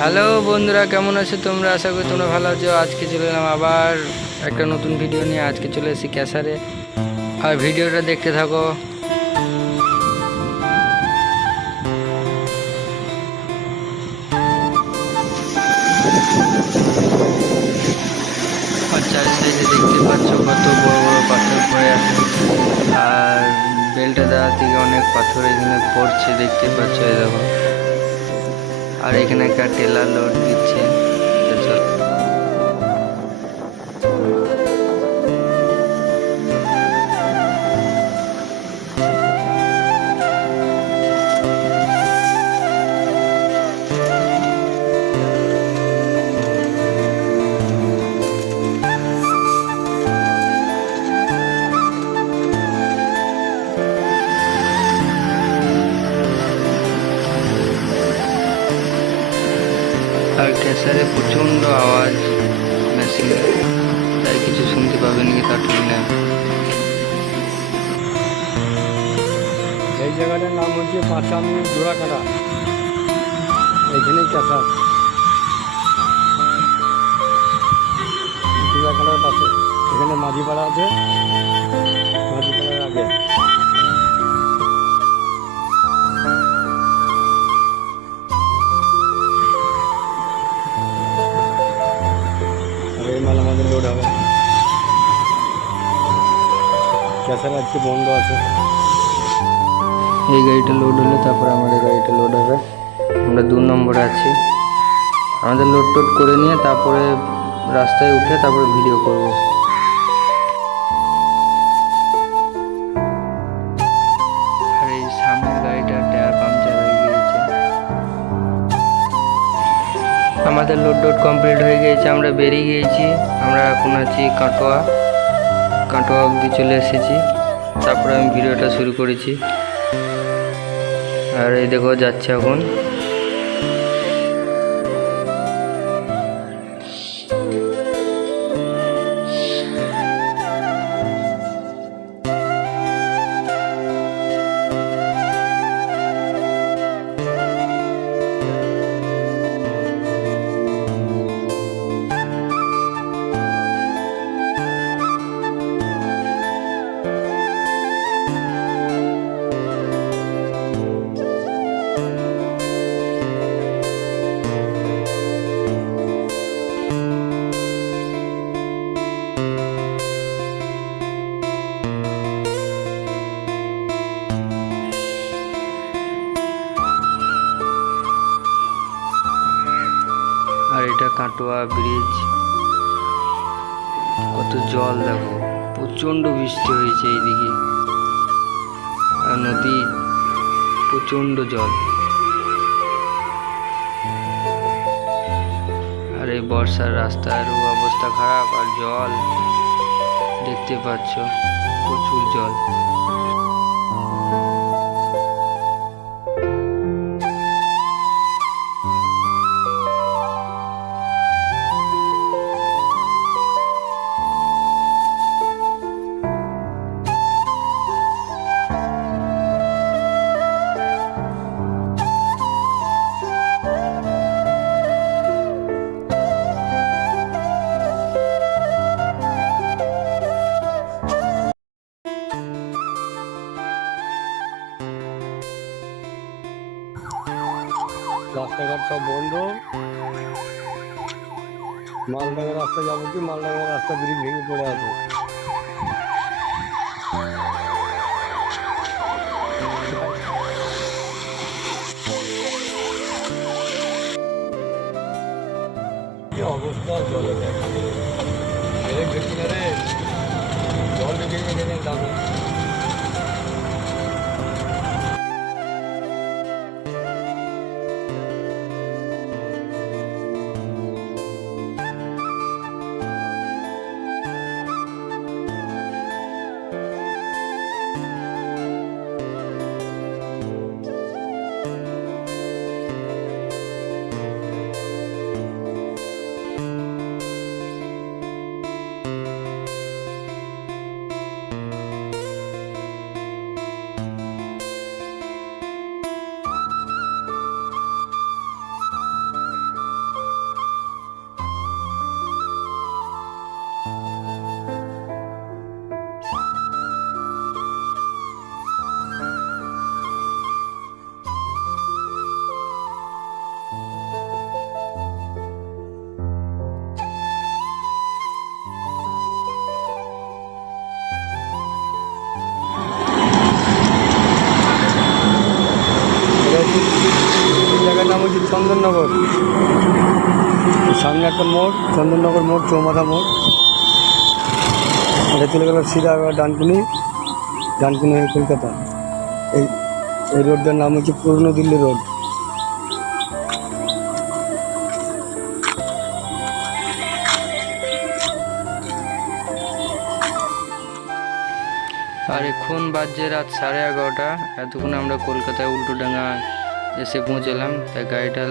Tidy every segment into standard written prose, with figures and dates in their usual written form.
Hello বন্ধুরা, কেমন আছো তোমরা? আশা করি তোমরা ভালো আছো। আজকে চলে এলাম আবার একটা নতুন ভিডিও নিয়ে। আজকে চলে এসেছি ক্যাসারে, আর ভিডিওটা দেখতে থাকো। আর চারি সাইডে দেখতে পাচ্ছ কত বড় বড় পাথর পড়ে আছে, আর বেলটা দেওয়া থেকে অনেক পাথর এখানে পড়ছে, দেখতে পাচ্ছ এই দেখো। আর এখানে একটা টেলার লোড দিচ্ছে। তো চলো। আর ক্যাসারে প্রচণ্ড আওয়াজ মেশিনে, তাই কিছু শুনতে পাবেন কি তা ঠিক না। এই জায়গাটার নাম হচ্ছে পাঁচামি জোড়াকাটা। এখানেই ক্যাসার জোড়াকাটার পাশে। এখানে মাঝিপাড়া আছে, মাঝিপাড়ার আগে। আর এই মাল আমাদের লোড হবে। ক্যাসার আজকে বন্ধ আছে। এই গাড়িটা লোড হলে তারপর আমাদের গাড়িটা লোড হবে। আমরা 2 নম্বরে আছি। আমাদের লোড টোড করে নিয়ে তারপরে রাস্তায় উঠে তারপরে ভিডিও করব। আর এই সামনের গাড়িটা টায়ার পাংচার হয়ে গিয়েছে। আমাদের লোড টোড কমপ্লিট হয়ে গিয়েছে, আমরা বেরিয়ে গিয়েছি। আমরা এখন আছি কাটোয়া অবধি চলে এসেছি। তারপরে আমি ভিডিওটা শুরু করেছি। আর এই দেখো যাচ্ছে এখন। আর এটা কাটোয়া ব্রিজ। কত জল দেখো, প্রচণ্ড বৃষ্টি হয়েছে এইদিকে, আর নদী প্রচণ্ড জল। আর এই বর্ষার রাস্তার অবস্থা খারাপ, আর জল দেখতে পাচ্ছ, প্রচুর জল। রাস্তাঘাট সব বন্ধ। মালডাঙ্গা রাস্তা যাবো কি, মালডাঙ্গা রাস্তা ব্রিজ ভেঙে পড়ে আছে। কি অবস্থা জলে, জল ঢুকে গেলে দামে। চন্দননগর। সামনে একটা মোড়, চন্দননগর মোড়, চৌমাথা মোড়। এটা চলে গেল সিধা ডানকুনি, ডানকুনি হয়ে কলকাতা। এই এই রোডটার নাম হচ্ছে পুরনো দিল্লি রোড। আর এখন বাজছে রাত 11:30। এতক্ষণ আমরা কলকাতায় উল্টোডাঙ্গা এসে পৌঁছলাম, তাই গাড়িটা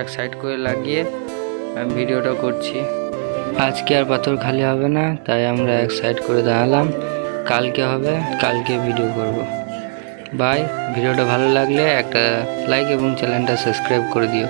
এক সাইড করে লাগিয়ে আমি ভিডিওটা করছি। আজকে আর পাথর খালি হবে না, তাই আমরা এক সাইড করে দাঁড়ালাম। কালকে হবে, কালকে ভিডিও করব। বাই। ভিডিওটা ভালো লাগলে একটা লাইক এবং চ্যানেলটা সাবস্ক্রাইব করে দিও।